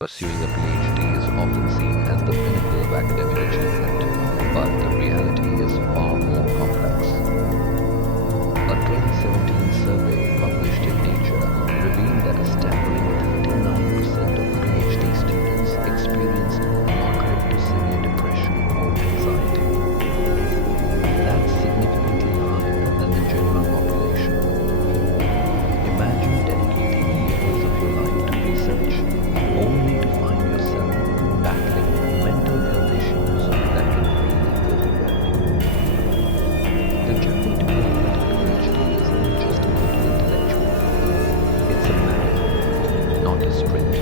Pursuing a PhD is often seen as the pinnacle of academic achievement, but the reality is far more complex. A 2017 survey published in Nature revealed that a staggering 39% of PhD students experienced moderate to severe depression or anxiety. That's significantly higher than the general population. Imagine dedicating years of your life to research, only to find yourself battling mental health issues that can feel overwhelming. The journey toward a PhD is not just about intellectual growth, it's a marathon, not a sprint.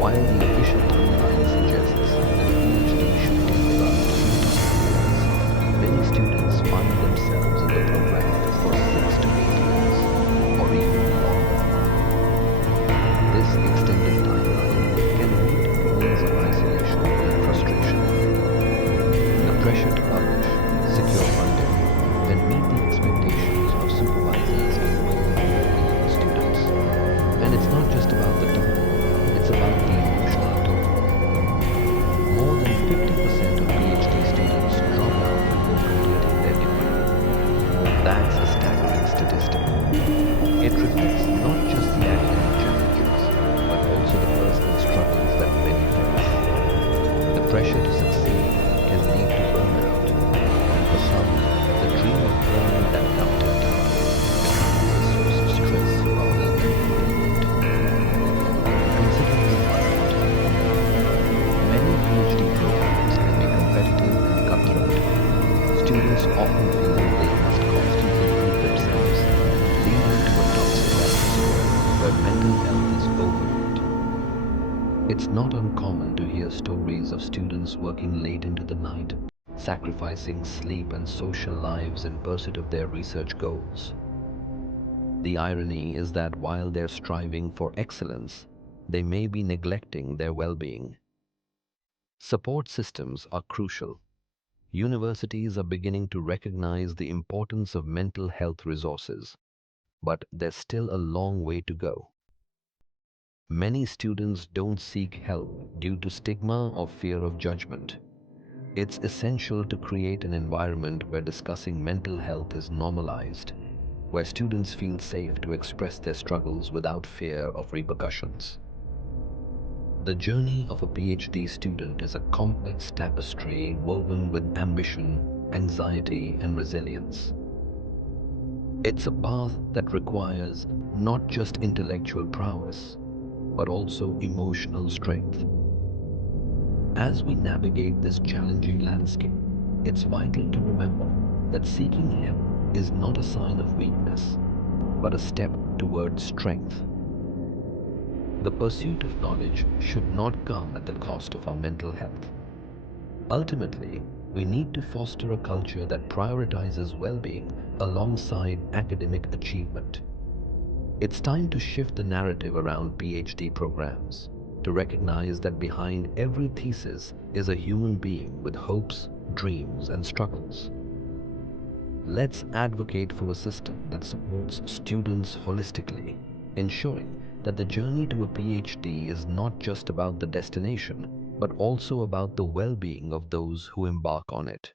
While the official timeline suggests that a PhD should take about 3 to 5 years, many students find themselves in the program for 6 to 8 years, or even longer. This extended timeline can lead to feelings of isolation and frustration. The pressure to publish, secure funding, and meet the expectations of supervisors can weigh heavily on the students. And it's not just about the time, it's about the emotional toll. More than 50% of PhD students drop out before completing their degree. That's a staggering statistic. It reflects not just the academic challenges, but also the personal struggles that many face. The pressure to succeed can lead to burnout, and for some, the dream of earning that coveted title becomes a source of stress rather than fulfillment. Consider the environment. Many PhD programs can be competitive and cutthroat. Students often feel they must constantly prove themselves, leading to a toxic atmosphere where mental health is overlooked. It's not uncommon to hear stories of students working late into the night, sacrificing sleep and social lives in pursuit of their research goals. The irony is that while they're striving for excellence, they may be neglecting their well-being. Support systems are crucial. Universities are beginning to recognize the importance of mental health resources, but there's still a long way to go. Many students don't seek help due to stigma or fear of judgment. It's essential to create an environment where discussing mental health is normalized, where students feel safe to express their struggles without fear of repercussions. The journey of a PhD student is a complex tapestry woven with ambition, anxiety, and resilience. It's a path that requires not just intellectual prowess, but also emotional strength. As we navigate this challenging landscape, it's vital to remember that seeking help is not a sign of weakness, but a step towards strength. The pursuit of knowledge should not come at the cost of our mental health. Ultimately, we need to foster a culture that prioritizes well-being alongside academic achievement. It's time to shift the narrative around PhD programs, to recognize that behind every thesis is a human being with hopes, dreams, and struggles. Let's advocate for a system that supports students holistically, ensuring that the journey to a PhD is not just about the destination, but also about the well-being of those who embark on it.